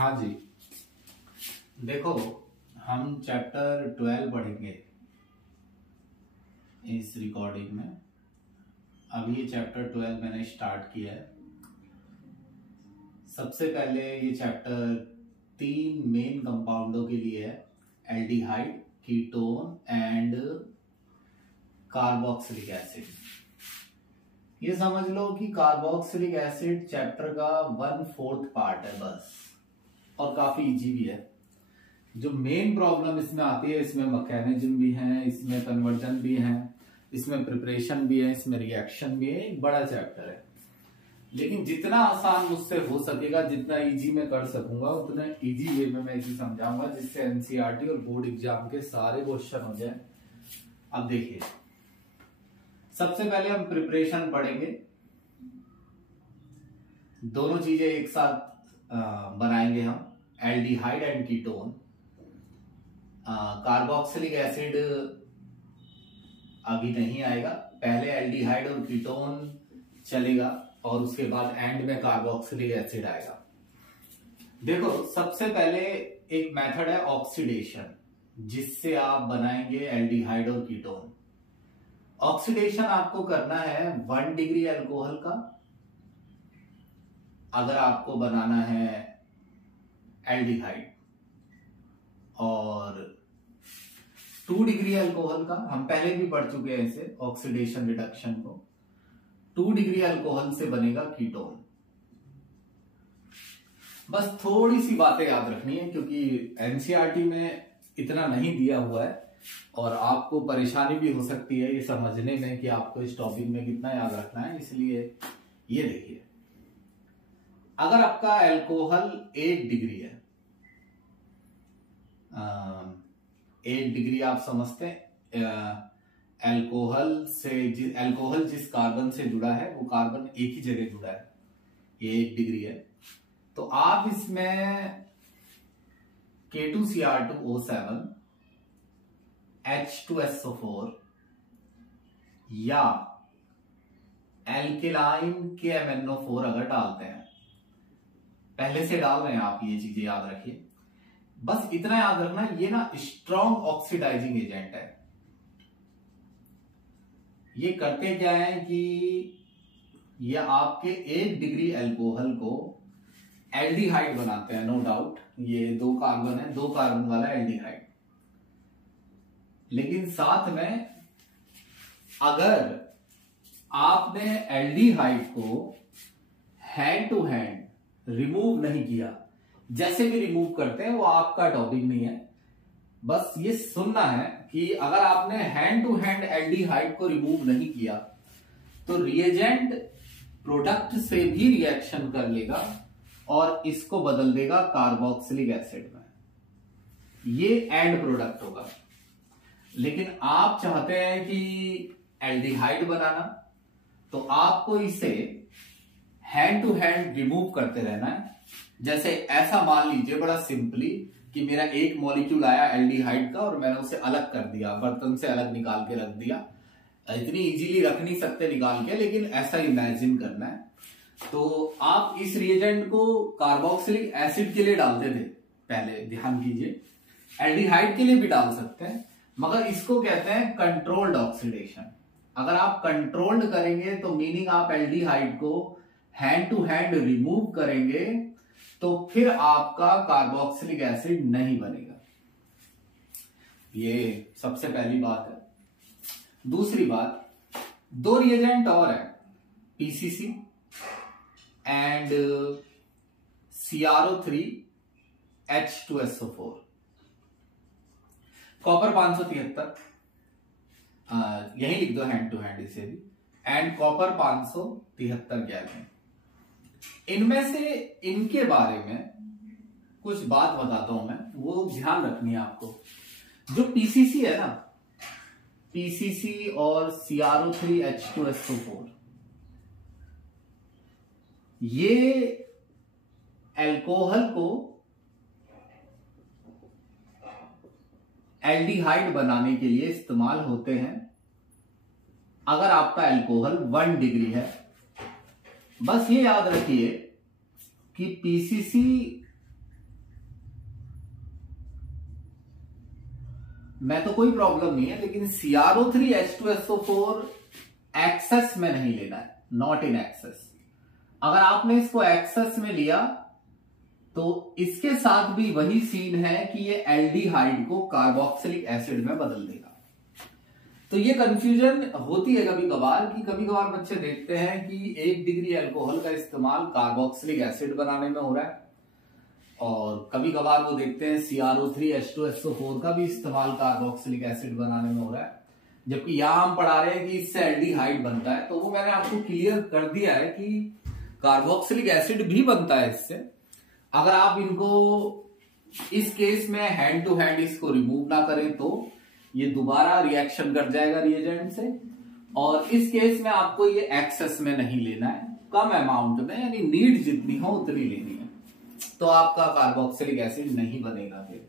हाँ जी, देखो हम चैप्टर 12 पढ़ेंगे इस रिकॉर्डिंग में। अभी ये चैप्टर 12 मैंने स्टार्ट किया है। सबसे पहले ये चैप्टर 3 मेन कंपाउंडों के लिए है, aldehyde, ketone and carboxylic acid. ये समझ लो कि कार्बोक्सिलिक एसिड चैप्टर का 1/4 पार्ट है बस, और काफी इजी भी है। जो मेन प्रॉब्लम इसमें आती है, इसमें मैकेनिज्म भी है, इसमें कन्वर्जन भी है, इसमें प्रिपरेशन भी है, इसमें रिएक्शन भी है। एक बड़ा चैप्टर है, लेकिन जितना आसान मुझसे हो सकेगा, जितना इजी मैं कर सकूंगा, उतना इजी वे में मैं इसे समझाऊंगा, जिससे एनसीईआरटी और बोर्ड एग्जाम के सारे क्वेश्चन हो जाए। अब देखिए, सबसे पहले हम प्रिपरेशन पढ़ेंगे। दोनों चीजें एक साथ बनाएंगे हम, aldehyde and ketone. Carboxylic acid अभी नहीं आएगा, पहले एल्डिहाइड और कीटोन चलेगा और उसके बाद एंड में कार्बोक्सिलिक एसिड आएगा। देखो, सबसे पहले एक मेथड है ऑक्सीडेशन, जिससे आप बनाएंगे एल्डिहाइड और कीटोन। ऑक्सीडेशन आपको करना है 1 डिग्री अल्कोहल का, अगर आपको बनाना है एल्डिहाइड, और 2 डिग्री अल्कोहल का, हम पहले भी पढ़ चुके हैं इसे, ऑक्सीडेशन रिडक्शन को। 2 डिग्री अल्कोहल से बनेगा कीटोन। बस थोड़ी सी बातें याद रखनी है, क्योंकि एनसीईआरटी में इतना नहीं दिया हुआ है और आपको परेशानी भी हो सकती है ये समझने में कि आपको इस टॉपिक में कितना याद रखना है। इसलिए ये देखिए, अगर आपका अल्कोहल 8 डिग्री है, 8 डिग्री आप समझते हैं, अल्कोहल जिस कार्बन से जुड़ा है वो कार्बन एक ही जगह जुड़ा है, ये 1 डिग्री है। तो आप इसमें K2Cr2O7, H2SO4 या एल्केलाइन KMnO4 अगर डालते हैं, पहले से डाल रहे हैं आप, ये चीजें याद रखिए। बस इतना याद रखना, ये ना स्ट्रॉन्ग ऑक्सीडाइजिंग एजेंट है। ये करते क्या है कि ये आपके 1 डिग्री अल्कोहल को एल्डिहाइड बनाते हैं, नो डाउट। ये 2 कार्बन है, 2 कार्बन वाला एल्डिहाइड। लेकिन साथ में अगर आपने एल्डिहाइड को हैंड टू हैंड रिमूव नहीं किया, जैसे भी रिमूव करते हैं वो आपका टॉपिक नहीं है, बस ये सुनना है कि अगर आपने हैंड टू हैंड एल्डिहाइड को रिमूव नहीं किया तो रिएजेंट प्रोडक्ट से भी रिएक्शन कर लेगा और इसको बदल देगा कार्बोक्सिलिक एसिड में। ये एंड प्रोडक्ट होगा। लेकिन आप चाहते हैं कि एल्डिहाइड बनाना, तो आपको इसे हैंड टू हैंड रिमूव करते रहना है। जैसे ऐसा मान लीजिए बड़ा सिंपली कि मेरा एक मॉलिक्यूल आया एल्डिहाइड का और मैंने उसे अलग कर दिया, बर्तन से अलग निकाल के रख दिया। इतनी इजीली रख नहीं सकते निकाल के, लेकिन ऐसा इमेजिन करना है। तो आप इस रिएजेंट को कार्बोक्सिलिक एसिड के लिए डालते थे पहले, ध्यान कीजिए, एल्डिहाइड के लिए भी डाल सकते हैं, मगर इसको कहते हैं कंट्रोल्ड ऑक्सीडेशन। अगर आप कंट्रोल्ड करेंगे तो मीनिंग आप एल्डिहाइड को हैंड टू हैंड रिमूव करेंगे, तो फिर आपका कार्बोक्सिलिक एसिड नहीं बनेगा। ये सबसे पहली बात है। दूसरी बात, 2 रिएजेंट और है, PCC and CrO3 H2SO4। Copper 573, यही लिख दो हैंड टू हैंड इसे भी, एंड कॉपर 573 गैलन। इनमें से इनके बारे में कुछ बात बताता हूं मैं, वो ध्यान रखनी है आपको। जो पीसीसी है ना, पीसीसी और CrO3 H2SO4, ये अल्कोहल को एल्डिहाइड बनाने के लिए इस्तेमाल होते हैं अगर आपका अल्कोहल 1 डिग्री है। बस ये याद रखिए कि पीसीसी मैं तो कोई प्रॉब्लम नहीं है, लेकिन CrO3H2SO4 एक्सेस में नहीं लेना है, नॉट इन एक्सेस। अगर आपने इसको एक्सेस में लिया तो इसके साथ भी वही सीन है कि ये एल्डिहाइड को कार्बोक्सिलिक एसिड में बदल देगा। तो ये कंफ्यूजन होती है कभी कभार कि कभी कभार बच्चे देखते हैं कि 1 डिग्री अल्कोहल का इस्तेमाल कार्बोक्सिलिक एसिड बनाने में हो रहा है, और कभी कभार वो देखते हैं CrO3H2SO4 का भी इस्तेमाल कार्बोक्सिलिक एसिड बनाने में हो रहा है, जबकि यहां हम पढ़ा रहे हैं कि इससे एल्डिहाइड बनता है। तो वो मैंने आपको क्लियर कर दिया है कि कार्बोक्सिलिक एसिड भी बनता है इससे। अगर आप इनको इस केस में हैंड टू हैंड इसको रिमूव ना करें तो ये दोबारा रिएक्शन कर जाएगा रिएजेंट से, और इस केस में आपको ये एक्सेस में नहीं लेना है, कम अमाउंट में, यानी नीड जितनी हो उतनी लेनी है, तो आपका कार्बोक्सिलिक एसिड नहीं बनेगा। फिर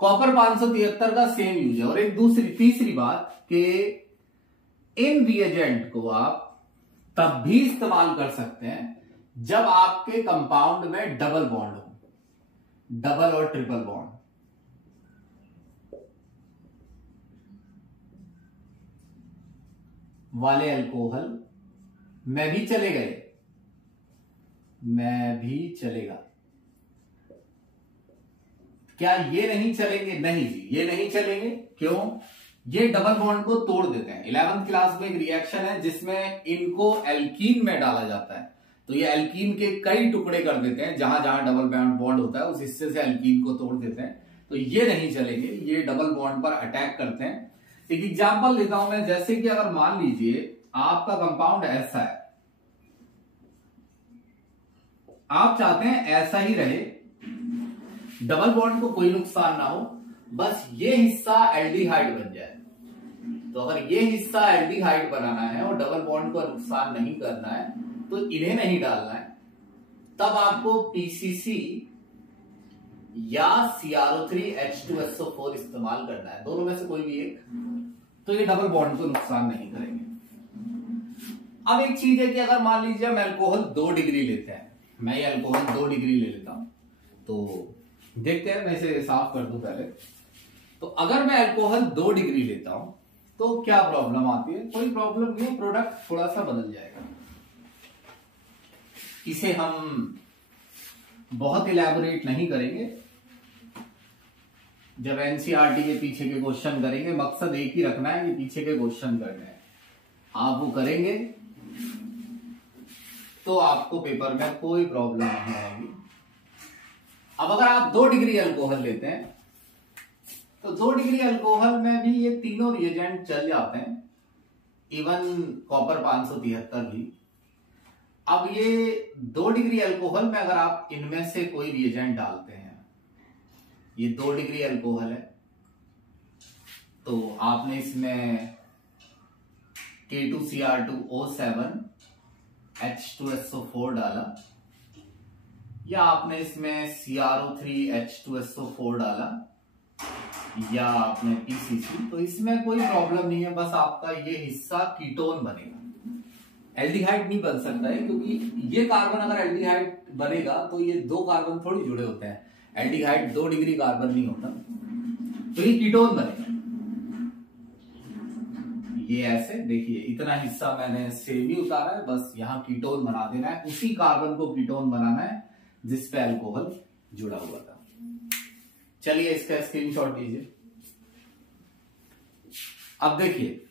कॉपर 573 का सेम यूज है। और एक तीसरी बात कि इन रिएजेंट को आप तब भी इस्तेमाल कर सकते हैं जब आपके कंपाउंड में डबल बॉन्ड हो, डबल और ट्रिपल बॉन्ड। वाले अल्कोहल में भी चले गए, में भी चलेगा। क्या ये नहीं चलेंगे? नहीं जी, ये नहीं चलेंगे। क्यों? ये डबल बॉन्ड को तोड़ देते हैं। 11th क्लास में एक रिएक्शन है जिसमें इनको एल्कीन में डाला जाता है, तो ये एल्कीन के कई टुकड़े कर देते हैं, जहां जहां डबल बॉन्ड होता है उस हिस्से से एल्कीन को तोड़ देते हैं, तो ये नहीं चलेंगे, ये डबल बॉन्ड पर अटैक करते हैं। एक एग्जांपल लेता हूं मैं, जैसे कि अगर मान लीजिए आपका कंपाउंड ऐसा है, आप चाहते हैं ऐसा ही रहे, डबल बॉन्ड को कोई नुकसान ना हो, बस ये हिस्सा एल्डिहाइड बन जाए। तो अगर ये हिस्सा एल्डिहाइड बनाना है और डबल बॉन्ड को नुकसान नहीं करना है तो इन्हें नहीं डालना है, तब आपको PCC या CrO3H2SO4 इस्तेमाल करना है, दोनों में से कोई भी एक, तो ये डबल बॉन्ड को नुकसान नहीं करेंगे। अब एक चीज है कि अगर मान लीजिए हम अल्कोहल 2 डिग्री लेते हैं, मैं ये अल्कोहल 2 डिग्री ले लेता हूं, तो देखते हैं, मैं इसे साफ कर दूं पहले। तो अगर मैं अल्कोहल 2 डिग्री लेता हूं तो क्या प्रॉब्लम आती है? कोई प्रॉब्लम नहीं, प्रोडक्ट थोड़ा सा बदल जाएगा। इसे हम बहुत इलैबोरेट नहीं करेंगे, जब NCERT के पीछे के क्वेश्चन करेंगे, मकसद एक ही रखना है कि पीछे के क्वेश्चन करने हैं, आप वो करेंगे तो आपको पेपर में कोई प्रॉब्लम नहीं आएगी। अब अगर आप 2 डिग्री अल्कोहल लेते हैं तो 2 डिग्री अल्कोहल में भी ये तीनों रिएजेंट चल जाते हैं, इवन कॉपर 573 भी। अब ये 2 डिग्री अल्कोहल में अगर आप इनमें से कोई रिएजेंट डालते हैं, ये 2 डिग्री अल्कोहल है, तो आपने इसमें K2Cr2O7 H2SO4 डाला, या आपने इसमें CrO3H2SO4 डाला, या आपने PCC, तो इसमें कोई प्रॉब्लम नहीं है, बस आपका ये हिस्सा कीटोन बनेगा, एल्डिहाइड नहीं बन सकता है, क्योंकि ये कार्बन अगर एल्डिहाइड बनेगा तो ये 2 कार्बन थोड़ी जुड़े होते हैं, एल्डिहाइड 2 डिग्री कार्बन नहीं होता, तो ये कीटोन बनेगा। ये ऐसे देखिए, इतना हिस्सा मैंने सेमी उतारा है, बस यहां कीटोन बना देना है, उसी कार्बन को कीटोन बनाना है जिस पे अल्कोहल जुड़ा हुआ था। चलिए इसका स्क्रीनशॉट लीजिए। अब देखिए,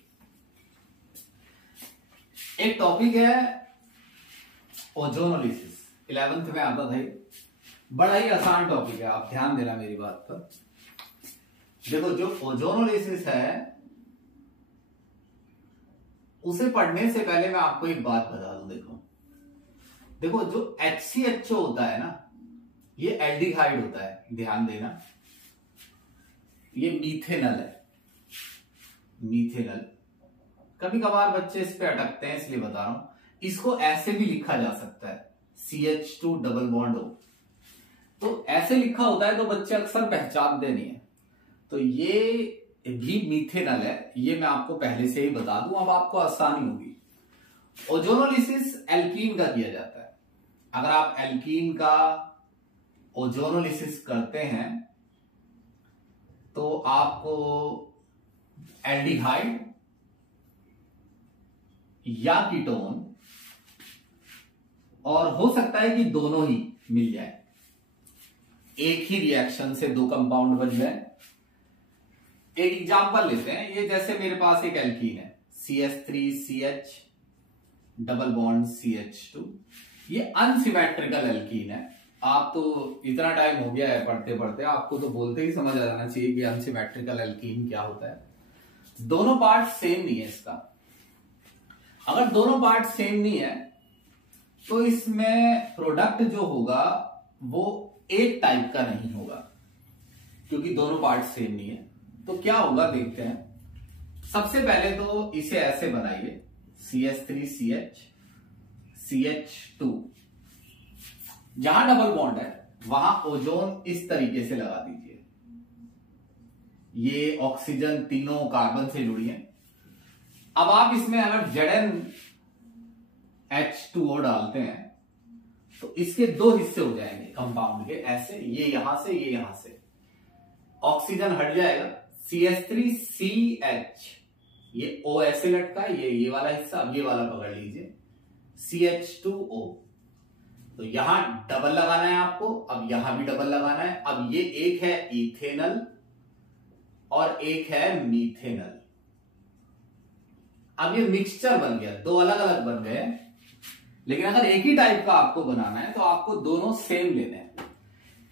एक टॉपिक है ओजोनोलिसिस, 11th में आता था, बड़ा ही आसान टॉपिक है, आप ध्यान देना मेरी बात पर। देखो, जो ओजोनोलिसिस है उसे पढ़ने से पहले मैं आपको एक बात बता दूं। देखो जो HCHO होता है ना, ये एल्डिहाइड होता है, ध्यान देना, ये मीथेनल है, मीथेनल। कभी कभार बच्चे इस पे अटकते हैं, इसलिए बता रहा हूं, इसको ऐसे भी लिखा जा सकता है, CH2 डबल बॉन्ड हो, तो ऐसे लिखा होता है तो बच्चे अक्सर पहचानते नहीं है। तो ये भी मीथेनल है, ये मैं आपको पहले से ही बता दूं, अब आपको आसानी होगी। ओजोनोलिसिस एल्कीन का किया जाता है। अगर आप एल्कीन का ओजोनोलिसिस करते हैं तो आपको एल्डिहाइड या कीटोन, और हो सकता है कि दोनों ही मिल जाए, एक ही रिएक्शन से दो कंपाउंड बन जाए। एक एग्जांपल लेते हैं, ये जैसे मेरे पास एक एल्कीन है CH3CH डबल बॉन्ड CH2, ये अनसिमेट्रिकल एल्कीन है। आप तो इतना टाइम हो गया है पढ़ते पढ़ते, आपको तो बोलते ही समझ आ जाना चाहिए कि अनसिमेट्रिकल एल्कीन क्या होता है। दोनों पार्ट सेम नहीं है इसका। अगर दोनों पार्ट सेम नहीं है तो इसमें प्रोडक्ट जो होगा वो एक टाइप का नहीं होगा, क्योंकि दोनों पार्ट सेम नहीं है। तो क्या होगा देखते हैं। सबसे पहले तो इसे ऐसे बनाइए, CH3CH CH2, जहां डबल बॉन्ड है वहां ओजोन इस तरीके से लगा दीजिए। ये ऑक्सीजन तीनों कार्बन से जुड़ी है। अब आप इसमें अगर ZnH2O डालते हैं तो इसके दो हिस्से हो जाएंगे कंपाउंड के, ऐसे, ये यहां से, ये यहां से। ऑक्सीजन हट जाएगा, CH3CH, ये O ऐसे लटका, ये वाला हिस्सा, अब ये वाला पकड़ लीजिए, CH2O। तो यहां डबल लगाना है आपको, अब यहां भी डबल लगाना है। अब ये एक है इथेनल और एक है मीथेनल। अब ये मिक्सचर बन गया, दो अलग अलग बन गए। लेकिन अगर एक ही टाइप का आपको बनाना है तो आपको दोनों सेम लेने हैं।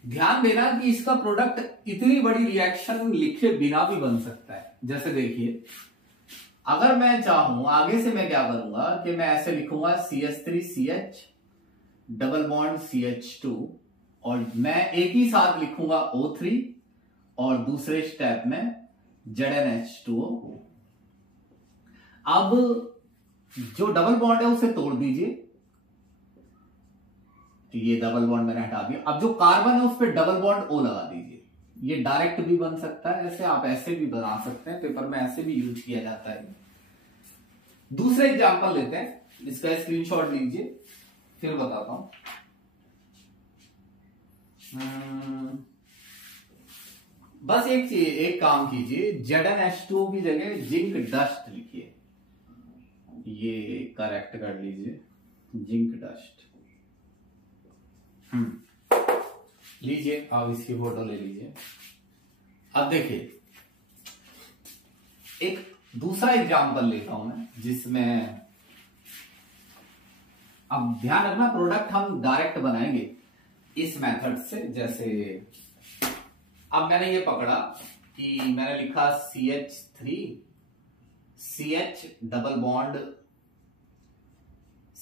ध्यान देना कि इसका प्रोडक्ट इतनी बड़ी रिएक्शन लिखे बिना भी बन सकता है। जैसे देखिए, अगर मैं चाहूं आगे से मैं क्या करूंगा कि मैं ऐसे लिखूंगा CH3CH डबल बॉन्ड CH2, और मैं एक ही साथ लिखूंगा O3 और दूसरे स्टेप में ZnH2O। अब जो डबल बॉन्ड है उसे तोड़ दीजिए, तो ये डबल बॉन्ड मैंने हटा दिया। अब जो कार्बन है उस पर डबल बॉन्ड O लगा दीजिए। ये डायरेक्ट भी बन सकता है, ऐसे आप ऐसे भी बना सकते हैं, पेपर में ऐसे भी यूज किया जाता है। दूसरे एग्जांपल लेते हैं, इसका स्क्रीनशॉट लीजिए, फिर बताता हूं। बस एक काम कीजिए, ZnH2O की जगह जिंक डस्ट लिखिए, ये करेक्ट कर लीजिए, जिंक डस्ट। लीजिए, अब इसकी फोटो ले लीजिए। अब देखिए, एक दूसरा एग्जांपल लेता हूं मैं, जिसमें अब ध्यान रखना प्रोडक्ट हम डायरेक्ट बनाएंगे इस मेथड से। जैसे अब मैंने ये पकड़ा कि मैंने लिखा CH3CH डबल बॉन्ड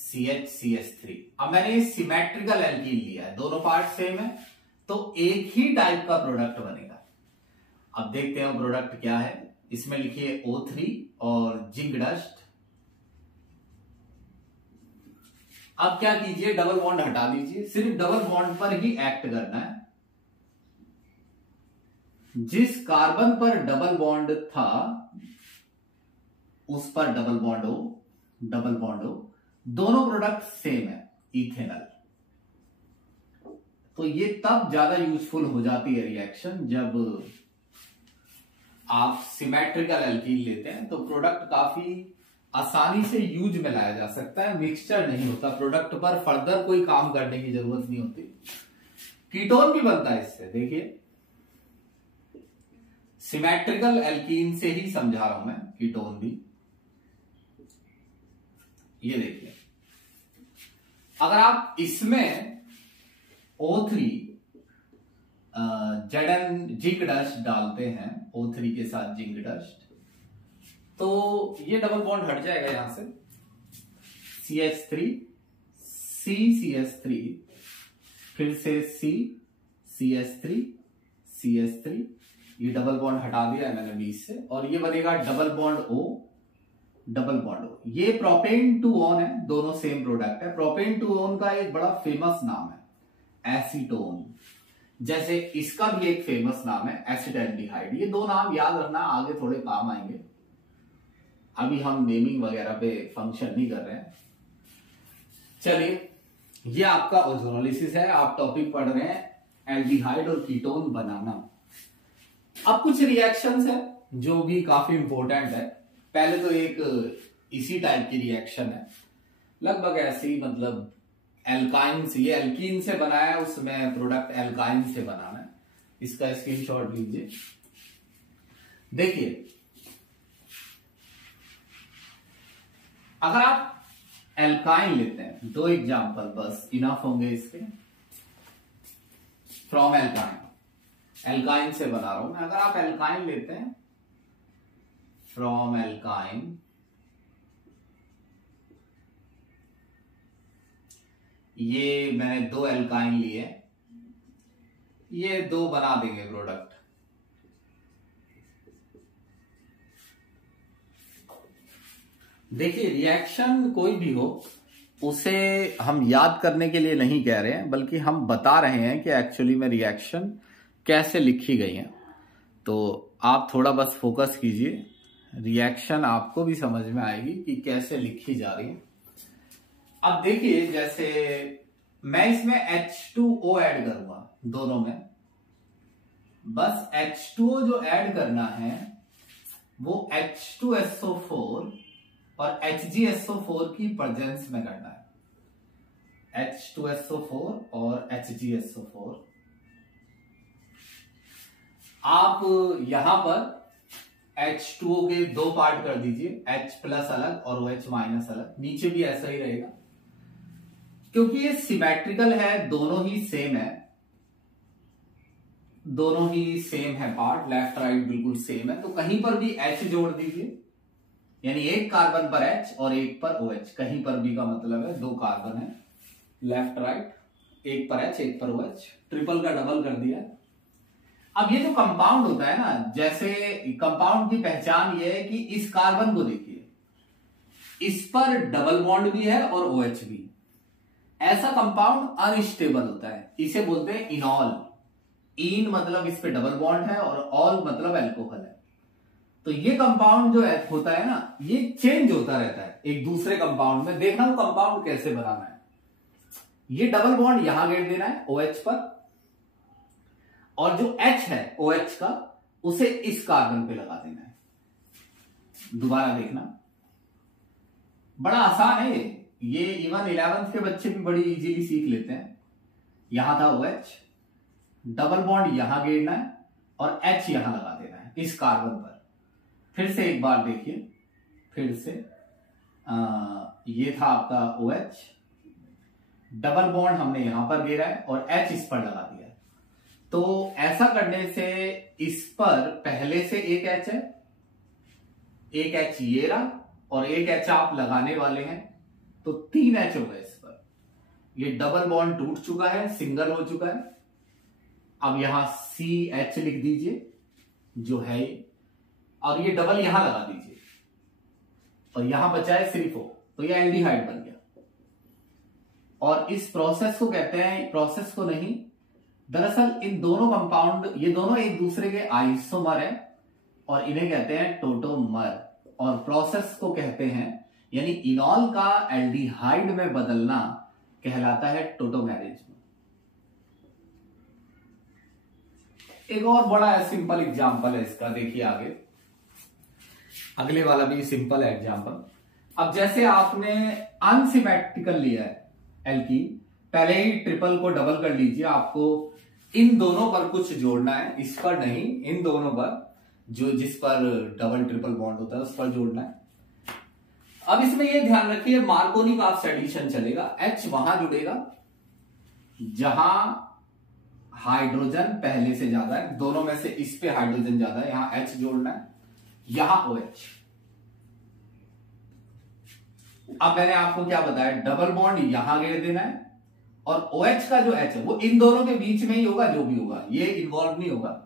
CH3। अब मैंने ये सिमेट्रिकल एल्कीन लिया है, दोनों पार्ट सेम है, तो एक ही टाइप का प्रोडक्ट बनेगा। अब देखते हैं वो प्रोडक्ट क्या है। इसमें लिखिए O3 और जिंक डस्ट। अब क्या कीजिए, डबल बॉन्ड हटा दीजिए, सिर्फ डबल बॉन्ड पर ही एक्ट करना है। जिस कार्बन पर डबल बॉन्ड था उस पर double bond O, double bond O, दोनों प्रोडक्ट सेम है, इथेनल। तो ये तब ज्यादा यूजफुल हो जाती है रिएक्शन जब आप सिमेट्रिकल एल्कीन लेते हैं, तो प्रोडक्ट काफी आसानी से यूज में लाया जा सकता है, मिक्सचर नहीं होता, प्रोडक्ट पर फर्दर कोई काम करने की जरूरत नहीं होती। कीटोन भी बनता है इससे, देखिए सिमेट्रिकल एल्कीन से ही समझा रहा हूं मैं, कीटोन भी। ये देखिए, अगर आप इसमें O3 जिंक डस्ट डालते हैं, O3 के साथ जिंक डस्ट, तो ये डबल बॉन्ड हट जाएगा यहां से, CH3 CCH3, फिर से CCH3 CH3, ये डबल बॉन्ड हटा दिया है मैंने बीच से, और ये बनेगा double bond O, double bond O। ये प्रोपेन टू ओन है, दोनों सेम प्रोडक्ट है। प्रोपेन टू ओन का एक बड़ा फेमस नाम है एसीटोन, जैसे इसका भी एक फेमस नाम है एसिटाल्डिहाइड। ये दो नाम याद रखना, आगे थोड़े काम आएंगे। अभी हम नेमिंग वगैरह पे फंक्शन नहीं कर रहे हैं। चलिए, ये आपका ओजोनोलिसिस है, आप टॉपिक पढ़ रहे हैं एल्डिहाइड और कीटोन बनाना। अब कुछ रिएक्शंस है जो भी काफी इंपॉर्टेंट है। पहले तो एक इसी टाइप की रिएक्शन है, लगभग ऐसे ही, मतलब एल्काइन से, ये एल्कीन से बना है, उसमें प्रोडक्ट एल्काइन से बनाना है। इसका स्क्रीनशॉट लीजिए। देखिए, अगर आप एल्काइन लेते हैं, दो एग्जांपल बस इनफ होंगे इसके। फ्रॉम एल्काइन, एल्काइन से बना रहा हूं मैं। अगर आप एल्काइन लेते हैं, फ्रॉम एल्काइन, ये मैंने दो एल्काइन लिए, ये दो बना देंगे प्रोडक्ट। देखिए, रिएक्शन कोई भी हो उसे हम याद करने के लिए नहीं कह रहे हैं, बल्कि हम बता रहे हैं कि एक्चुअली में रिएक्शन कैसे लिखी गई है। तो आप थोड़ा बस फोकस कीजिए, रिएक्शन आपको भी समझ में आएगी कि कैसे लिखी जा रही है। अब देखिए, जैसे मैं इसमें H2O ऐड करूंगा, दोनों में बस H2O जो ऐड करना है वो H2SO4 और HgSO4 की प्रेजेंस में करना है। H2SO4 और HgSO4। आप यहां पर H2O के दो पार्ट कर दीजिए, H प्लस अलग और OH माइनस अलग। नीचे भी ऐसा ही रहेगा, क्योंकि ये सिमेट्रिकल है, दोनों ही सेम है, दोनों ही सेम है पार्ट, लेफ्ट राइट बिल्कुल सेम है। तो कहीं पर भी H जोड़ दीजिए, यानी एक कार्बन पर H और एक पर OH, कहीं पर भी का मतलब है दो कार्बन है, लेफ्ट राइट, एक पर H एक पर OH, ट्रिपल का डबल कर दिया। अब ये जो कंपाउंड होता है ना, जैसे कंपाउंड की पहचान ये है कि इस कार्बन को देखिए, इस पर डबल बॉन्ड भी है और OH भी। ऐसा कंपाउंड अनस्टेबल होता है, इसे बोलते हैं इनॉल। इन मतलब इस पे डबल बॉन्ड है और ऑल मतलब अल्कोहल है। तो ये कंपाउंड जो होता है ना, ये चेंज होता रहता है एक दूसरे कंपाउंड में। देखना वो कंपाउंड कैसे बनाना है। ये डबल बॉन्ड यहां गेड़ देना है OH पर, और जो H है OH का, उसे इस कार्बन पे लगा देना है। दोबारा देखना, बड़ा आसान है ये इवन 11th के बच्चे भी बड़ी इजीली सीख लेते हैं। यहां था OH, डबल बॉन्ड यहां गेड़ना है और H यहां लगा देना है इस कार्बन पर। फिर से एक बार देखिए, फिर से ये था आपका OH, डबल बॉन्ड हमने यहां पर घेरा है और H इस पर लगा दिया है। तो ऐसा करने से इस पर पहले से एक H है, एक H ये रहा और एक H आप लगाने वाले हैं, तो 3 H हो गए इस पर। ये डबल बॉन्ड टूट चुका है, सिंगल हो चुका है। अब यहां CH लिख दीजिए जो है, और ये डबल यहां लगा दीजिए और यहां बचा है सिर्फ O, तो ये एल्डिहाइड बन गया। और इस प्रोसेस को कहते हैं, प्रोसेस को नहीं, दरअसल इन दोनों कंपाउंड, ये दोनों एक दूसरे के आइसोमर हैं और इन्हें कहते हैं टोटोमर। और प्रोसेस को कहते हैं, यानी इनॉल का एल्डिहाइड में बदलना कहलाता है टोटोमैरेज। एक और बड़ा सिंपल एग्जांपल है इसका, देखिए आगे, अगले वाला भी सिंपल है एग्जांपल। अब जैसे आपने अनसिमेट्रिकल लिया है एल्कीन, पहले ही ट्रिपल को डबल कर लीजिए। आपको इन दोनों पर कुछ जोड़ना है, इस पर नहीं, इन दोनों पर, जो जिस पर डबल ट्रिपल बॉन्ड होता है उस पर जोड़ना है। अब इसमें यह ध्यान रखिए, मार्कोनी का एडिशन चलेगा। H वहां जुड़ेगा जहां हाइड्रोजन पहले से ज्यादा है, दोनों में से इस पे हाइड्रोजन ज्यादा है, यहां H जोड़ना है, यहां OH। अब मैंने आपको क्या बताया, डबल बॉन्ड यहां घेर देना है और OH का जो H है वो इन दोनों के बीच में ही होगा, जो भी होगा ये इन्वॉल्व नहीं होगा।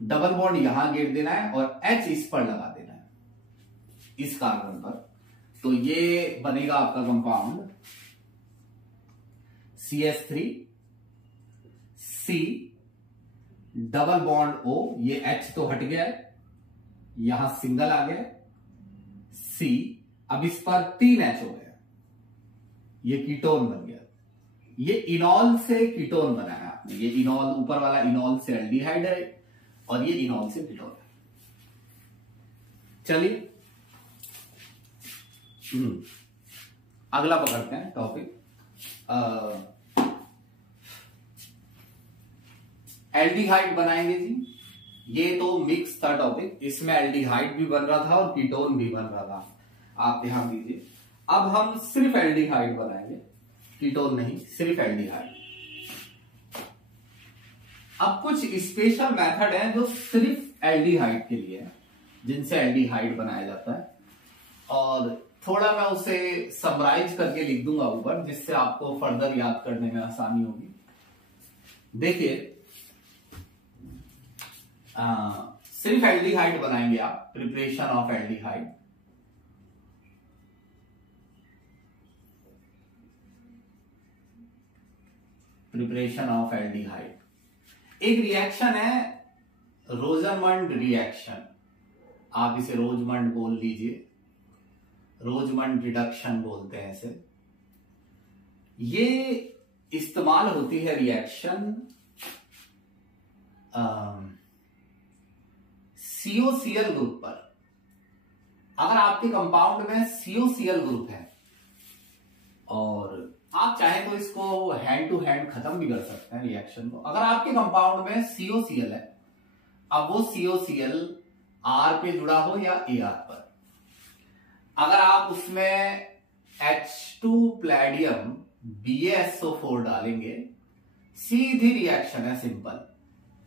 डबल बॉन्ड यहां घेर देना है और H इस पर लगा देना है, इस कार्बन पर। तो ये बनेगा आपका compound CH3, C, double bond O, ये H तो हट गया है, यहां सिंगल आ गया C। अब इस पर 3 H हो गया, ये कीटोन बन गया। ये इनॉल से कीटोन बना है आपने, ये इनॉल ऊपर वाला इनॉल से एल्डिहाइड है और ये इनॉल से कीटोन है। चलिए अगला पकड़ते हैं टॉपिक। एल्डिहाइड बनाएंगे जी। ये तो मिक्स था टॉपिक, इसमें एल्डिहाइड भी बन रहा था और कीटोन भी बन रहा था, आप ध्यान दीजिए। अब हम सिर्फ एल्डिहाइड बनाएंगे, कीटोन नहीं, सिर्फ एल्डिहाइड। अब कुछ स्पेशल मेथड हैं जो सिर्फ एल्डिहाइड के लिए है, जिनसे एल्डिहाइड बनाया जाता है, और थोड़ा मैं उसे समराइज करके लिख दूंगा ऊपर, जिससे आपको फर्दर याद करने में आसानी होगी। देखिए सिर्फ एल्डिहाइड बनाएंगे आप, preparation of aldehyde. Preparation of aldehyde एक रिएक्शन है, रोजरमंड रिएक्शन, आप इसे रोजमंड बोल लीजिए, रोजमंड रिडक्शन बोलते हैं इसे। ये इस्तेमाल होती है रिएक्शन COCl ग्रुप पर। अगर आपके कंपाउंड में COCl ग्रुप है और आप चाहे तो इसको हैंड टू हैंड खत्म भी कर सकते हैं रिएक्शन को। अगर आपके कंपाउंड में COCl है, अब वो COCl R पे जुड़ा हो या AR पर, अगर आप उसमें H2 प्लेडियम BaSO4 डालेंगे, सीधी रिएक्शन है, सिंपल।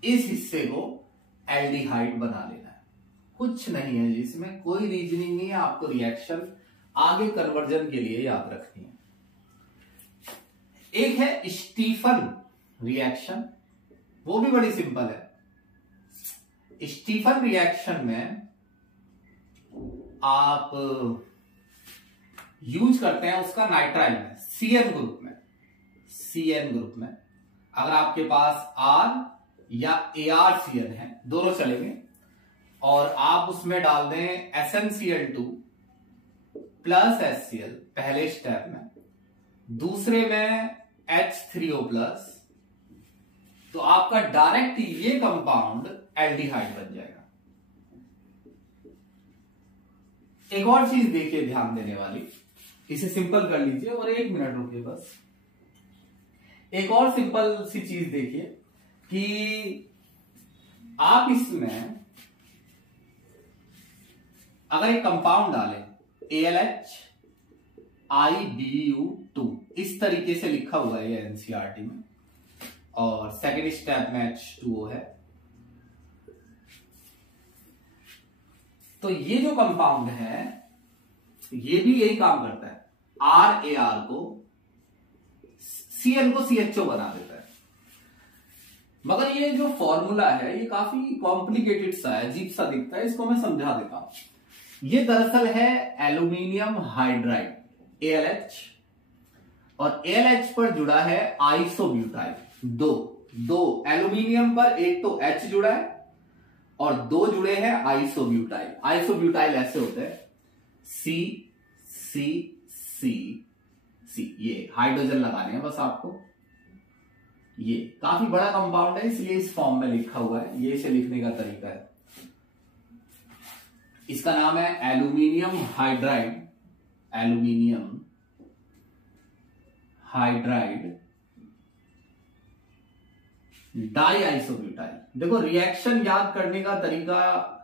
इस हिस्से को एल्डिहाइड बना लेना है, कुछ नहीं है जिसमें, कोई रीजनिंग नहीं है, आपको रिएक्शन आगे कन्वर्जन के लिए याद रखनी है। एक है स्टीफन रिएक्शन, वो भी बड़ी सिंपल है। स्टीफन रिएक्शन में आप यूज करते हैं उसका नाइट्राइल में, CN ग्रुप में, CN ग्रुप में। अगर आपके पास R या ArCN है, दोनों चलेंगे, और आप उसमें डाल दें SnCl2 प्लस HCl पहले स्टेप में, दूसरे में H3O प्लस, तो आपका डायरेक्ट ये कंपाउंड एल्डिहाइड बन जाएगा। एक और चीज देखिए ध्यान देने वाली, इसे सिंपल कर लीजिए और 1 मिनट रुकिए बस। एक और सिंपल सी चीज देखिए कि आप इसमें अगर एक कंपाउंड डालें ALH IBU2, इस तरीके से लिखा हुआ है ये एनसीईआरटी में, और सेकेंड स्टेप में H2O है, तो ये जो कंपाउंड है ये भी यही काम करता है, RAR को Cl को CHO बना देता है। मगर ये जो फॉर्मूला है ये काफी कॉम्प्लिकेटेड सा है, अजीब सा दिखता है, इसको मैं समझा देता हूं। ये दरअसल है एल्यूमिनियम हाइड्राइड ALH, और ALH पर जुड़ा है आइसोब्यूटाइल। दो एल्यूमिनियम पर एक तो H जुड़ा है और दो जुड़े हैं आइसोब्यूटाइल। आइसोब्यूटाइल ऐसे होते हैं C, ये हाइड्रोजन लगाने हैं बस आपको। ये काफी बड़ा कंपाउंड है इसलिए इस फॉर्म में लिखा हुआ है, ये इसे लिखने का तरीका है। इसका नाम है aluminium hydride, aluminium hydride die isobutyl. देखो रिएक्शन याद करने का तरीका,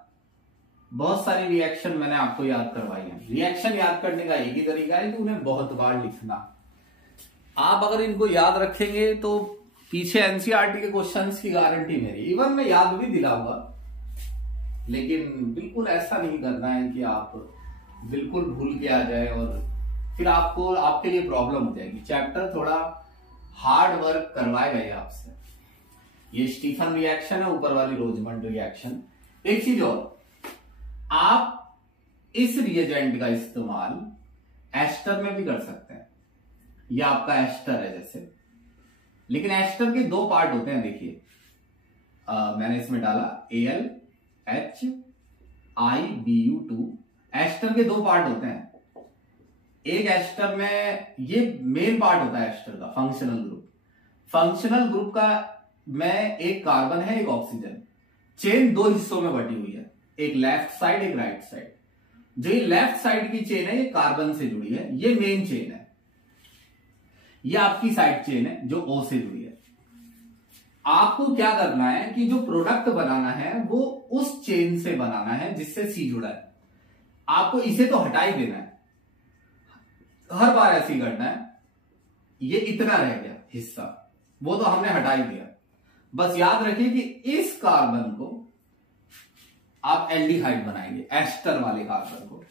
बहुत सारी रिएक्शन मैंने आपको याद करवाई है। रिएक्शन याद करने का एक ही तरीका है कि उन्हें बहुत बार लिखना। आप अगर इनको याद रखेंगे तो पीछे एनसीईआरटी के क्वेश्चंस की गारंटी मेरी, इवन मैं याद भी दिलाऊंगा, लेकिन बिल्कुल ऐसा नहीं करना है कि आप बिल्कुल भूल के आ जाए और फिर आपको आपके लिए प्रॉब्लम हो जाएगी। चैप्टर थोड़ा हार्ड वर्क करवाएगा ये आपसे। ये स्टीफन रिएक्शन है, ऊपर वाली रोजमंड रिएक्शन। एक चीज और, आप इस रिएजेंट का इस्तेमाल एस्टर में भी कर सकते हैं। ये आपका एस्टर है जैसे, लेकिन एस्टर के दो पार्ट होते हैं। देखिए मैंने इसमें डाला ALH IBU2, एस्टर के दो पार्ट होते हैं। एक एस्टर में ये मेन पार्ट होता है एस्टर का, फंक्शनल ग्रुप। फंक्शनल ग्रुप का में एक कार्बन है एक ऑक्सीजन, चेन दो हिस्सों में बटी हुई है, एक लेफ्ट साइड एक राइट साइड। जो ये लेफ्ट साइड की चेन है ये कार्बन से जुड़ी है, ये मेन चेन है। ये आपकी साइड चेन है जो O से जुड़ी है। आपको क्या करना है कि जो प्रोडक्ट बनाना है वो उस चेन से बनाना है जिससे C जुड़ा है। आपको इसे तो हटा ही देना है, हर बार ऐसे ही करना है। ये इतना रह गया हिस्सा, वो तो हमने हटा ही दिया। बस याद रखिए कि इस कार्बन को आप एल्डिहाइड बनाएंगे, एस्टर वाले कार्बन को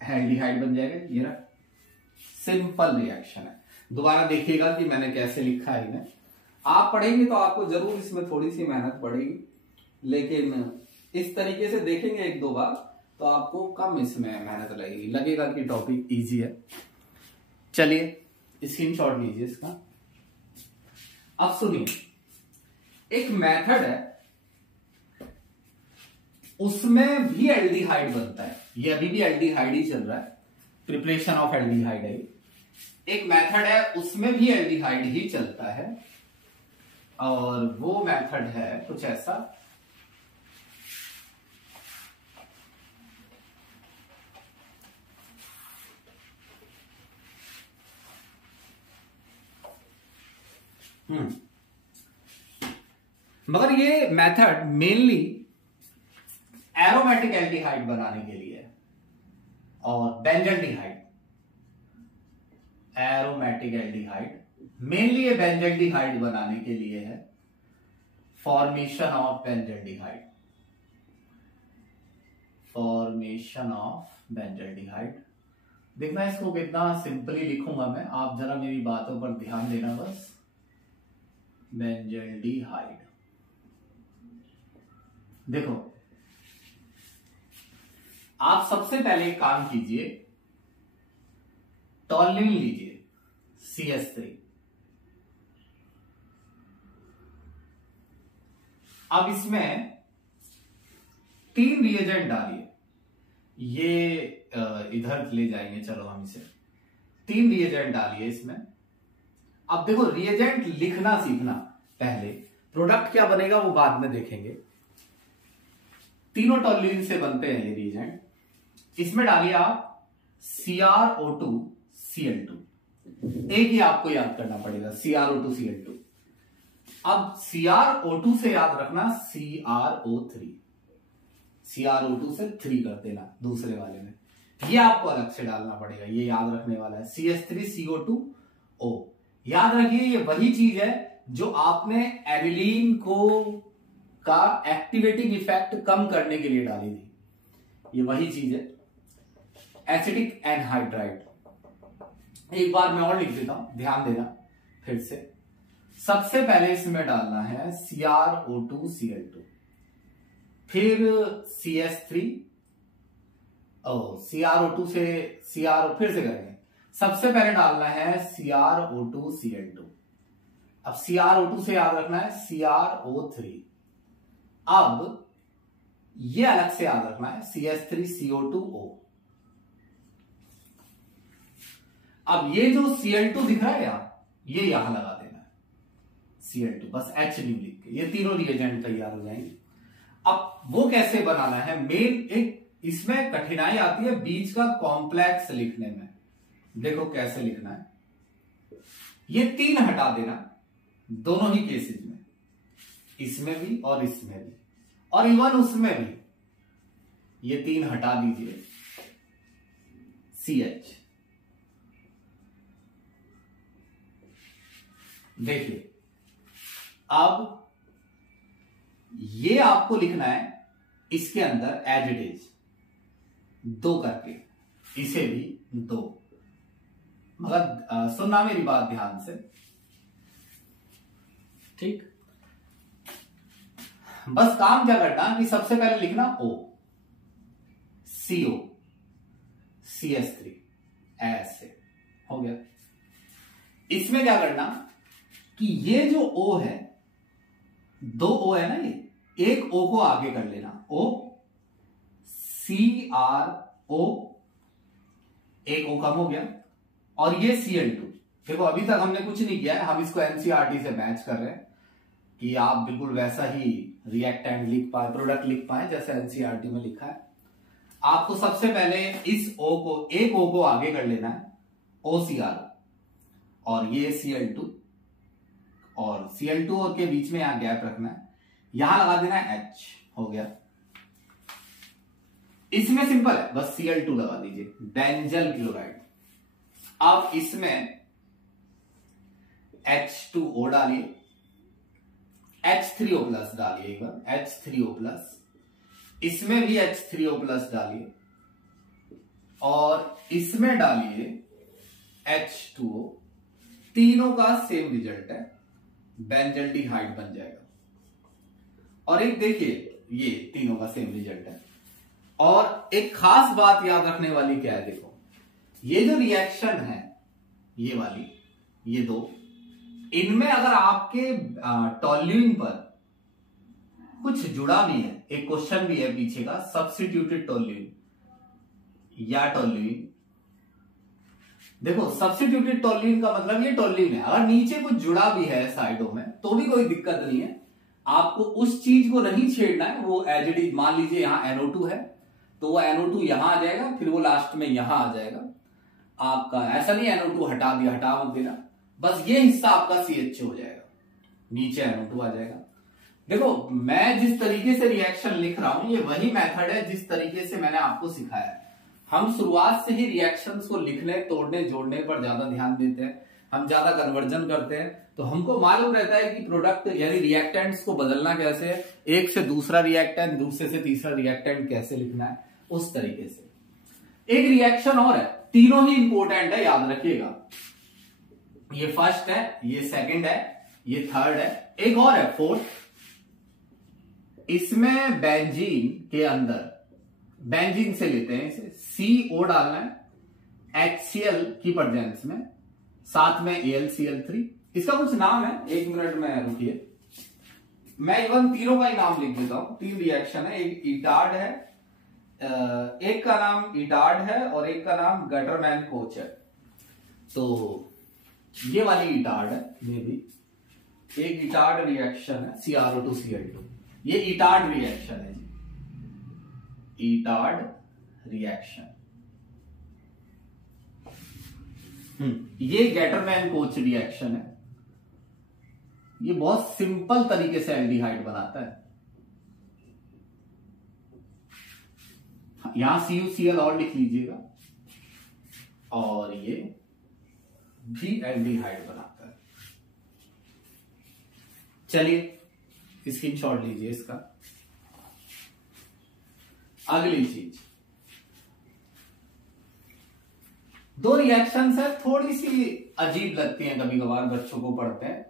एल्डिहाइड बन जाएगा। ये रहा, सिंपल रिएक्शन है। दोबारा देखिएगा कि मैंने कैसे लिखा है इन्हें। आप पढ़ेंगे तो आपको जरूर इसमें थोड़ी सी मेहनत पड़ेगी, लेकिन इस तरीके से देखेंगे एक दो बार तो आपको कम इसमें मेहनत लगेगी, लगेगा कि टॉपिक इजी है। चलिए स्क्रीनशॉट लीजिए इसका। अब सुनिए, एक मेथड है उसमें भी एल्डिहाइड बनता है। ये अभी भी एल्डिहाइड ही चल रहा है, प्रिपरेशन ऑफ एल्डिहाइड है। एक मेथड है उसमें भी एल्डिहाइड ही चलता है, और वो मेथड है कुछ ऐसा। मगर ये मेथड मेनली एरोमेटिक एल्डिहाइड बनाने के लिए है, और बेंजल्डिहाइड, एरोमेटिक एल्डिहाइड मेनली ये बेंजल्डिहाइड बनाने के लिए है। Formation of benzaldehyde, formation of benzaldehyde. देखना इसको कितना सिंपली लिखूंगा मैं, आप जरा मेरी बातों पर ध्यान देना बस। बेंजल्डिहाइड, देखो आप सबसे पहले एक काम कीजिए, टॉल्यूइन लीजिए CS3। अब इसमें 3 रिएजेंट डालिए, ये इधर ले जाएंगे, चलो हम इसे 3 रिएजेंट डालिए इसमें। अब देखो रिएजेंट लिखना सीखना पहले, प्रोडक्ट क्या बनेगा वो बाद में देखेंगे। तीनों टॉल्यूइन से बनते हैं ये रिएजेंट। इसमें डालिए आप CrO2Cl2, एक ही आपको याद करना पड़ेगा, CrO2Cl2। अब CrO2 से याद रखना CrO3, CrO2 से 3 कर देना दूसरे वाले में, ये आपको अलग से डालना पड़ेगा, ये याद रखने वाला है। CH3CO2O, याद रखिए ये वही चीज है जो आपने एनिलीन को का एक्टिवेटिंग इफेक्ट कम करने के लिए डाली थी, ये वही चीज है, एसिडिक एनहाइड्राइड। एक बार मैं और लिख देता हूं, ध्यान देना फिर से। सबसे पहले इसमें डालना है CrO2Cl2, फिर CH3, CrO2 से CrO, फिर से करेंगे। सबसे पहले डालना है CrO2Cl2, अब CrO2 से याद रखना है CrO3, अब ये अलग से याद रखना है CH3CO2O। अब ये जो Cl2 दिख रहा है यहां, ये यहां लगा देना है Cl2, बस H नहीं लिख के, ये तीनों रिएजेंट तैयार हो जाएंगे। अब वो कैसे बनाना है, मेन एक इसमें कठिनाई आती है बीच का कॉम्प्लेक्स लिखने में। देखो कैसे लिखना है, ये 3 हटा देना दोनों ही केसेस में, इसमें भी और इसमें भी, और इवन उसमें भी ये 3 हटा दीजिए, CH। देखिए अब ये आपको लिखना है इसके अंदर एज इट इज 2 करके, इसे भी 2। मगर सुनना मेरी बात ध्यान से, ठीक। बस काम क्या करना कि सबसे पहले लिखना O, CO, CH3, ऐसे हो गया। इसमें क्या करना कि ये जो O है, 2 O है ना, ये एक O को आगे कर लेना, O, CrO, एक O कम हो गया, और ये Cl2। देखो अभी तक हमने कुछ नहीं किया है, हम इसको NCERT से मैच कर रहे हैं कि आप बिल्कुल वैसा ही रिएक्टेंट लिख पाए, प्रोडक्ट लिख पाए जैसे एनसीईआरटी में लिखा है। आपको सबसे पहले इस एक ओ को आगे कर लेना है, OCR, और ये Cl2, और Cl2 और के बीच में यहां गैप रखना है, यहां लगा देना है H, हो गया। इसमें सिंपल है, बस Cl2 लगा दीजिए, बेंजल क्लोराइड। अब इसमें H2O डालिए, H3O प्लस डालिए, एक बार H3O प्लस, इसमें भी H3O प्लस डालिए, और इसमें डालिए H2O। तीनों का सेम रिजल्ट है, बेंजल्डिहाइड बन जाएगा। और एक देखिए, ये तीनों का सेम रिजल्ट है। और एक खास बात याद रखने वाली क्या है, देखो ये जो रिएक्शन है, ये वाली, ये दो, इनमें अगर आपके टॉल्यूइन पर कुछ जुड़ा भी है, एक क्वेश्चन भी है पीछे का, सब्स्टिट्यूटेड टॉल्यूइन या टॉल्यूइन, देखो सब्स्टिट्यूटेड टॉल्यूइन का मतलब ये टॉल्यूइन है, अगर नीचे कुछ जुड़ा भी है साइडों में तो भी कोई दिक्कत नहीं है, आपको उस चीज को नहीं छेड़ना है, वो एज इट इज। मान लीजिए यहां NO2 है तो वो NO2 यहां आ जाएगा, फिर वो लास्ट में यहां आ जाएगा आपका। ऐसा नहीं NO2 हटा दिया, हटा मत देना, बस ये हिस्सा आपका CH हो जाएगा, नीचे NO2 आ जाएगा। देखो मैं जिस तरीके से रिएक्शन लिख रहा हूं, ये वही मेथड है जिस तरीके से मैंने आपको सिखाया है। हम शुरुआत से ही रिएक्शंस को लिखने, तोड़ने, जोड़ने पर ज्यादा ध्यान देते हैं, हम ज्यादा कन्वर्जन करते हैं, तो हमको मालूम रहता है कि प्रोडक्ट यानी रिएक्टेंट्स को बदलना कैसे है, एक से दूसरा रिएक्टेंट, दूसरे से तीसरा रिएक्टेंट कैसे लिखना है, उस तरीके से। एक रिएक्शन और है, तीनों ही इंपॉर्टेंट है, याद रखिएगा। ये फर्स्ट है, ये सेकंड है, ये थर्ड है, एक और है फोर्थ। इसमें बेंजीन के अंदर, बेंजीन से लेते हैं इसे, CO डालना है HCl की प्रेजेंस में, साथ में AlCl3। इसका कुछ नाम है, एक मिनट में रुकिए, मैं इवन तीनों का ही नाम लिख देता हूं। तीन रिएक्शन है, एक इटार्ड है, एक का नाम इटार्ड है और एक का नाम गटरमैन कोच है। तो ये वाली इटार्ड है, ये भी एक इटार्ड रिएक्शन है, CrO2Cl2, ये इटार्ड रिएक्शन है जी, इटार्ड रिएक्शन। ये गैटरमैन कोच रिएक्शन है, ये बहुत सिंपल तरीके से एल्डिहाइड बनाता है। यहां CuCl और लिख लीजिएगा, और ये भी एल्डिहाइड बनाता है। चलिए स्क्रीनशॉट लीजिए इसका। अगली चीज, दो रिएक्शंस है, थोड़ी सी अजीब लगती हैं कभी कभार बच्चों को पढ़ते हैं,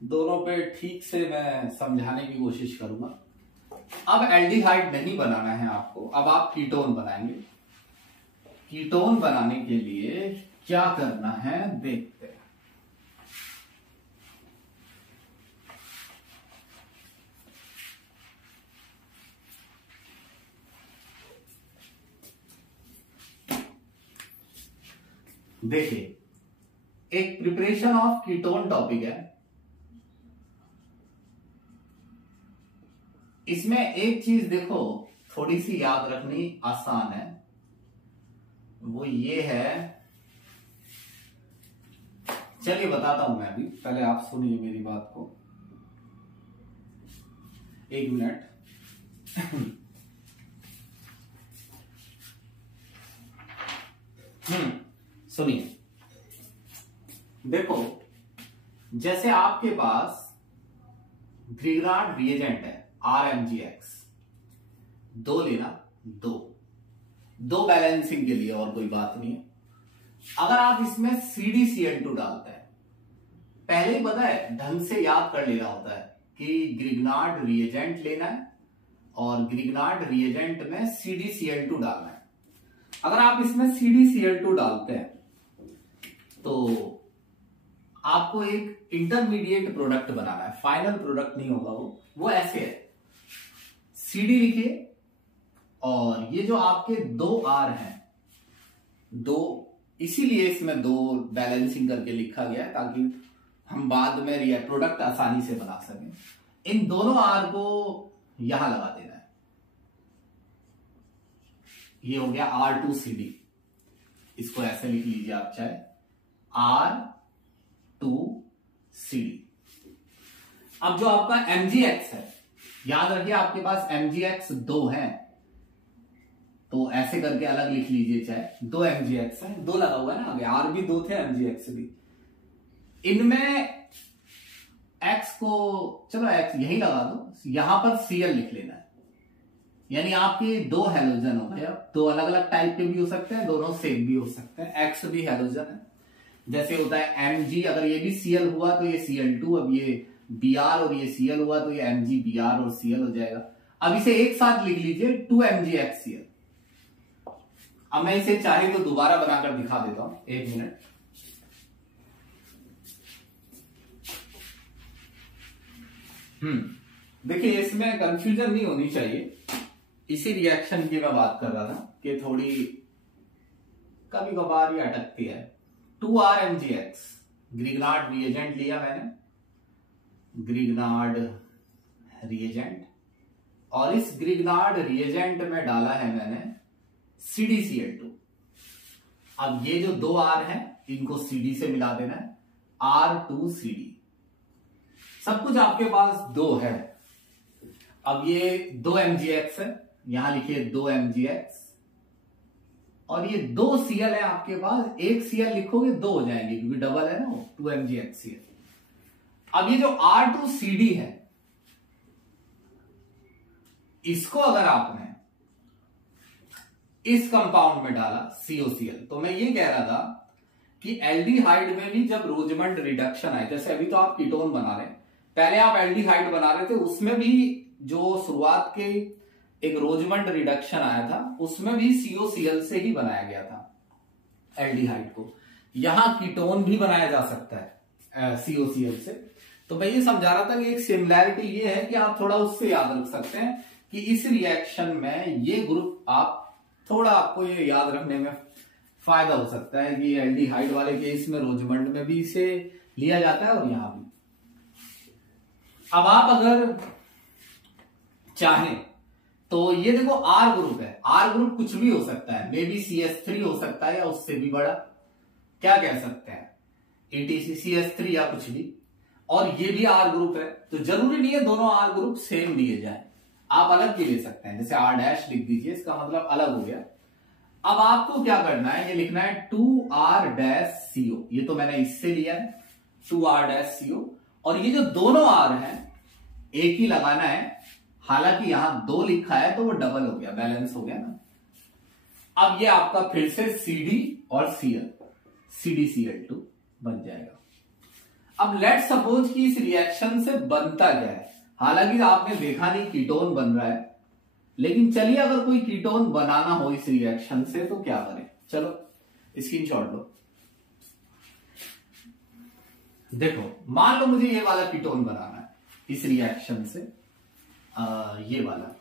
दोनों पे ठीक से मैं समझाने की कोशिश करूंगा। अब एल्डिहाइड नहीं बनाना है आपको, अब आप कीटोन बनाएंगे। कीटोन बनाने के लिए क्या करना है देखते हैं। देखिए, एक प्रिपरेशन ऑफ कीटोन टॉपिक है, इसमें एक चीज देखो थोड़ी सी याद रखनी आसान है, वो ये है, चलिए बताता हूं मैं अभी, पहले आप सुनिए मेरी बात को, एक मिनट। सुनिए, देखो जैसे आपके पास ग्रिग्नार्ड रिएजेंट है RMgX, दो लेना, दो बैलेंसिंग के लिए, और कोई बात नहीं है। अगर आप इसमें CdCl2 डालते हैं, पहले ही पता है, ढंग से याद कर लेना होता है कि ग्रिग्नार्ड रिएजेंट लेना है और ग्रिग्नार्ड रिएजेंट में CdCl2 डालना है। अगर आप इसमें CdCl2 डालते हैं तो आपको एक इंटरमीडिएट प्रोडक्ट बनाना है, फाइनल प्रोडक्ट नहीं होगा वो ऐसे है, CD लिखिए, और ये जो आपके दो R हैं, दो, इसीलिए इसमें दो बैलेंसिंग करके लिखा गया है ताकि हम बाद में प्रोडक्ट आसानी से बना सकें। इन दोनों आर को यहां लगा देना है। ये हो गया R2CD। इसको ऐसे लिख लीजिए आप चाहे, R2CD। अब जो आपका MgX है, याद रखिए आपके पास MgX 2 है, तो ऐसे करके अलग लिख लीजिए चाहे। 2 MgX है, 2 लगा हुआ है ना आगे, R भी 2 थे, MgX भी। इनमें X को चलो X यही लगा दो, यहां पर Cl लिख लेना है। यानी आपके 2 हैलोजन हो गए। 2 अलग अलग टाइप के भी हो सकते हैं, दोनों सेम भी हो सकते हैं। X भी हैलोजन है, जैसे होता है Mg, अगर ये भी Cl हुआ तो ये Cl2, अब ये Br और ये Cl हुआ तो ये MgBr और Cl हो जाएगा। अब इसे एक साथ लिख लीजिए 2MgXCl। अब मैं इसे चाहे तो दोबारा बनाकर दिखा देता हूं, 1 मिनट। देखिए इसमें कंफ्यूजन नहीं होनी चाहिए, इसी रिएक्शन की मैं बात कर रहा था कि थोड़ी कभी कभार ये अटकती है। 2RMgX ग्रिग्नार्ड रिएजेंट लिया मैंने, ग्रिग्नार्ड रिएजेंट, और इस ग्रिग्नार्ड रिएजेंट में डाला है मैंने CdCl2। अब ये जो 2 R हैं इनको CD से मिला देना है, R2CD। सब कुछ आपके पास 2 है। अब ये 2 MgX है, यहां लिखिए 2 MgX, और ये 2 Cl है आपके पास। एक Cl लिखोगे 2 हो जाएंगे क्योंकि डबल है ना वो, 2 MgXCl। अब ये जो R2CD है, इसको अगर आपने इस कंपाउंड में डाला COCl, तो मैं ये कह रहा था कि एल्डिहाइड में भी जब रोजमंड रिडक्शन आए, जैसे अभी तो आप कीटोन बना रहे हैं, पहले आप एल्डिहाइड बना रहे थे, उसमें भी जो शुरुआत के एक रोजमंड रिडक्शन आया था उसमें भी COCl से ही बनाया गया था एल्डिहाइड को। यहां कीटोन भी बनाया जा सकता है COCl से। तो मैं ये समझा रहा था कि एक सिमिलैरिटी ये है कि आप थोड़ा उससे याद रख सकते हैं कि इस रिएक्शन में ये ग्रुप, आप थोड़ा आपको ये याद रखने में फायदा हो सकता है कि एल्डिहाइड वाले केस में रोजमंड में भी इसे लिया जाता है और यहां भी। अब आप अगर चाहें तो ये देखो R ग्रुप है, R ग्रुप कुछ भी हो सकता है, मे बी CH3 हो सकता है या उससे भी बड़ा, क्या कह सकते हैं, ETC CH3 या कुछ भी। और ये भी R ग्रुप है, तो जरूरी नहीं है दोनों R ग्रुप सेम लिए जाए, आप अलग भी ले सकते हैं। जैसे R' लिख दीजिए, इसका मतलब अलग हो गया। अब आपको क्या करना है, ये लिखना है 2R-CO, ये तो मैंने इससे लिया है 2R-CO, और ये जो दोनों R हैं एक ही लगाना है। हालांकि यहां 2 लिखा है तो वो डबल हो गया, बैलेंस हो गया ना। अब ये आपका फिर से CD और Cl, CdCl2 बन जाएगा। अब लेट सपोज कि इस रिएक्शन से बनता क्या है, हालांकि आपने देखा नहीं कीटोन बन रहा है, लेकिन चलिए अगर कोई कीटोन बनाना हो इस रिएक्शन से तो क्या करें, चलो स्क्रीनशॉट लो। देखो मान लो मुझे ये वाला कीटोन बनाना है इस रिएक्शन से, ये वाला,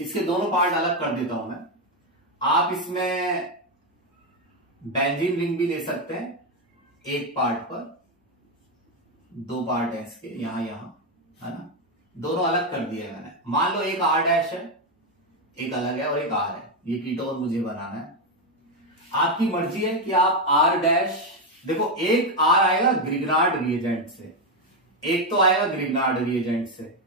इसके दोनों पार्ट अलग कर देता हूं मैं। आप इसमें बेंजीन रिंग भी ले सकते हैं, एक पार्ट पर 2 पार्ट है इसके, यहां है ना, दोनों अलग कर दिया है मैंने। मान लो एक R' है, एक अलग है और एक R है, ये कीटोन मुझे बनाना है। आपकी मर्जी है कि आप R', देखो एक R आएगा ग्रिग्नार्ड रिएजेंट से, एक तो आएगा ग्रिग्नार्ड रिएजेंट से,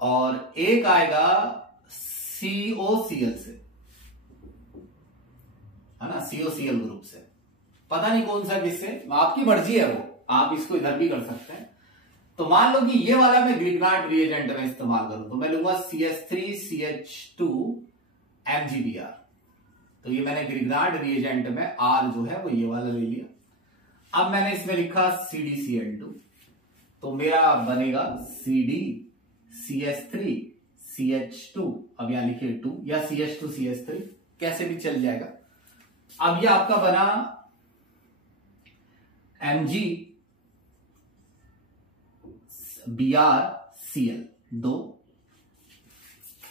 और एक आएगा COCl से, है ना, COCl ग्रुप से। पता नहीं कौन सा किससे, आपकी मर्जी है वो, आप इसको इधर भी कर सकते हैं। तो मान लो कि ये वाला मैं ग्रिग्नार्ड रिएजेंट में इस्तेमाल करूं, तो मैं लूंगा CH3CH2 MgBr। तो ये मैंने ग्रिग्नार्ड रिएजेंट में R जो है वो ये वाला ले लिया। अब मैंने इसमें लिखा CdCl2, तो मेरा बनेगा CdCH3CH2, अब यहां लिखिए 2 या CH2CH3 कैसे भी चल जाएगा। अब ये आपका बना MgBrCl 2।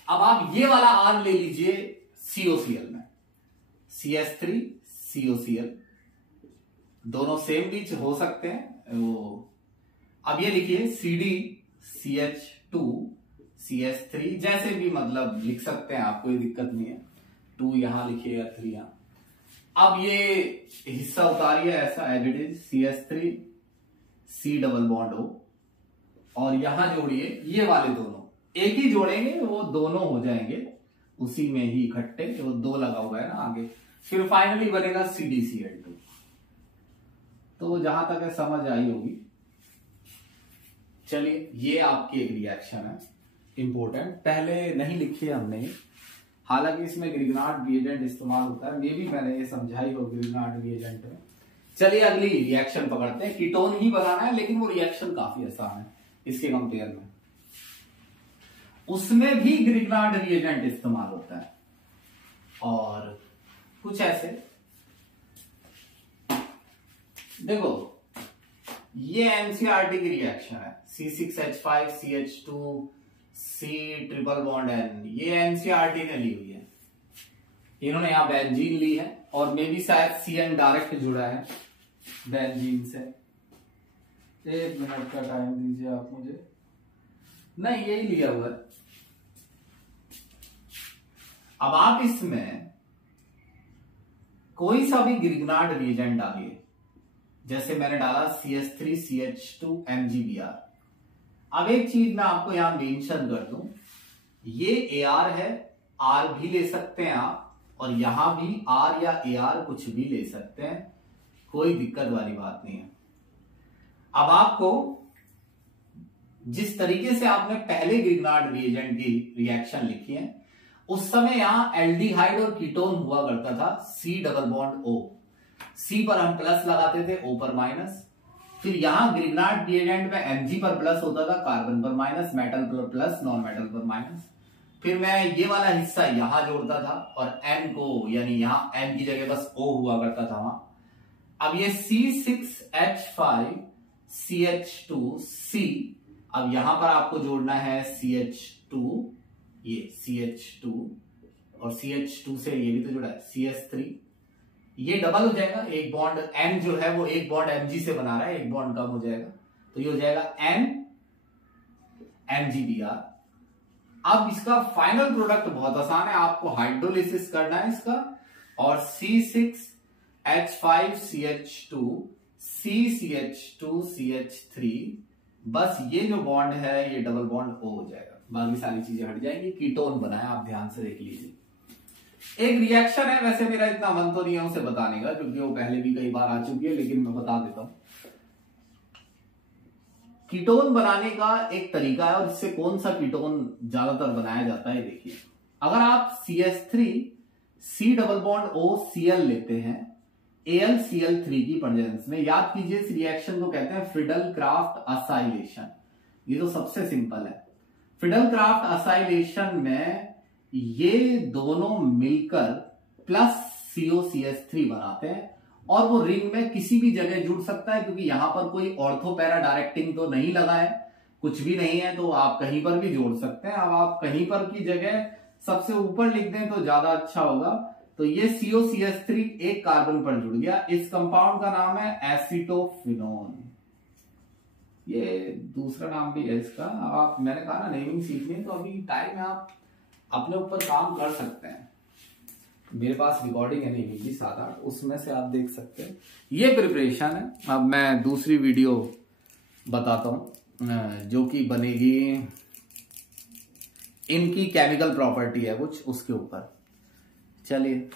अब आप ये वाला R ले लीजिए COCl में, CH3COCl, दोनों सेम भी हो सकते हैं, वो, अब ये लिखिए CdCH2 CH3, जैसे भी मतलब लिख सकते हैं आप, कोई दिक्कत नहीं है। 2 यहां लिखिए या 3 यहां। अब ये हिस्सा उतारिए ऐसा as it is, CH3 C double bond O, और यहां जोड़िए ये वाले दोनों, एक ही जोड़ेंगे वो दोनों हो जाएंगे उसी में ही इकट्ठे, वो 2 लगा हुआ है ना आगे, फिर फाइनली बनेगा CdCl2। तो जहां तक है समझ आई होगी। चलिए, ये आपकी एक रिएक्शन है इंपॉर्टेंट, पहले नहीं लिखी है हमने, हालांकि इसमें ग्रिग्नार्ड रिएजेंट इस्तेमाल होता है, मे भी मैंने ये समझाई हो ग्रिग्नार्ड रिएजेंट में। चलिए अगली रिएक्शन पकड़ते हैं, कीटोन ही बनाना है, लेकिन वो रिएक्शन काफी आसान है इसके कंपेयर में। उसमें भी ग्रिग्नार्ड रिएजेंट इस्तेमाल होता है, और कुछ ऐसे देखो, ये एनसीईआरटी की रिएक्शन है, C6H5CH2 C triple bond N, ये एनसीईआरटी ने ली हुई है। इन्होंने यहां बेंजीन ली है, और मे भी शायद CN डायरेक्ट जुड़ा है बेंजीन से। 1 मिनट का टाइम दीजिए आप मुझे, नहीं यही लिया हुआ है। अब आप इसमें कोई सा भी ग्रिग्नार्ड रिएजेंट डालिए, जैसे मैंने डाला CH3CH2 MgBr। अब एक चीज मैं आपको यहां मेंशन कर दूं, ये AR है, R भी ले सकते हैं आप, और यहां भी R या AR कुछ भी ले सकते हैं, कोई दिक्कत वाली बात नहीं है। अब आपको जिस तरीके से आपने पहले ग्रिग्नार्ड रिएजेंट की रिएक्शन लिखी है, उस समय यहां एल्डिहाइड और कीटोन हुआ करता था C double bond O, C पर हम प्लस लगाते थे, O पर माइनस, फिर यहां ग्रिग्नार्ड रिएजेंट में Mg पर प्लस होता था, कार्बन पर माइनस, मेटल पर प्लस, नॉन मेटल पर माइनस। फिर मैं ये वाला हिस्सा यहां जोड़ता था, और N को, यानी यहां N की जगह बस O हुआ करता था वहां। अब ये C6H5CH2C, अब यहां पर आपको जोड़ना है CH2, ये CH2, और CH2 से ये भी तो जुड़ा है CH3, ये डबल हो जाएगा, एक बॉन्ड N जो है वो एक बॉन्ड Mg से बना रहा है, एक बॉन्ड कम हो जाएगा, तो ये हो जाएगा N MgBr। अब इसका फाइनल प्रोडक्ट बहुत आसान है, आपको हाइड्रोलिसिस करना है इसका, और C6H5CH2 CCH2CH3, बस ये जो बॉन्ड है ये डबल बॉन्ड O हो जाएगा, बाकी सारी चीजें हट जाएंगी, कीटोन बनाया, आप ध्यान से देख लीजिए। एक रिएक्शन है, वैसे मेरा इतना मन तो नहीं है उसे बताने का, क्योंकि वो पहले भी कई बार आ चुकी है, लेकिन मैं बता देता हूं। कीटोन बनाने का एक तरीका है, और इससे कौन सा कीटोन ज्यादातर बनाया जाता है देखिए। अगर आप CH3 C double bond O Cl लेते हैं AlCl3 की प्रेजेंस में, याद कीजिए इस रिएक्शन को कहते हैं फ्रीडल क्राफ्ट असाइलेशन, ये तो सबसे सिंपल है। फ्रीडल क्राफ्ट असाइलेशन में ये दोनों मिलकर प्लस COCH3 बनाते हैं, और वो रिंग में किसी भी जगह जुड़ सकता है, क्योंकि यहां पर कोई ऑर्थो पैरा डायरेक्टिंग तो नहीं लगा है, कुछ भी नहीं है, तो आप कहीं पर भी जोड़ सकते हैं। अब आप कहीं पर की जगह सबसे ऊपर लिख दें तो ज्यादा अच्छा होगा। तो ये COCH3 एक कार्बन पर जुड़ गया, इस कंपाउंड का नाम है एसिटोफिनोन, ये दूसरा नाम भी है इसका। आप, मैंने कहा ना नेमिंग सीखनी है, तो अभी टाइम है, आप अपने ऊपर काम कर सकते हैं। मेरे पास रिकॉर्डिंग है नेमिंग की 7-8, उसमें से आप देख सकते हैं। ये प्रिपरेशन है। अब मैं दूसरी वीडियो बताता हूं जो कि बनेगी, इनकी केमिकल प्रॉपर्टी है कुछ, उसके ऊपर। चलिए।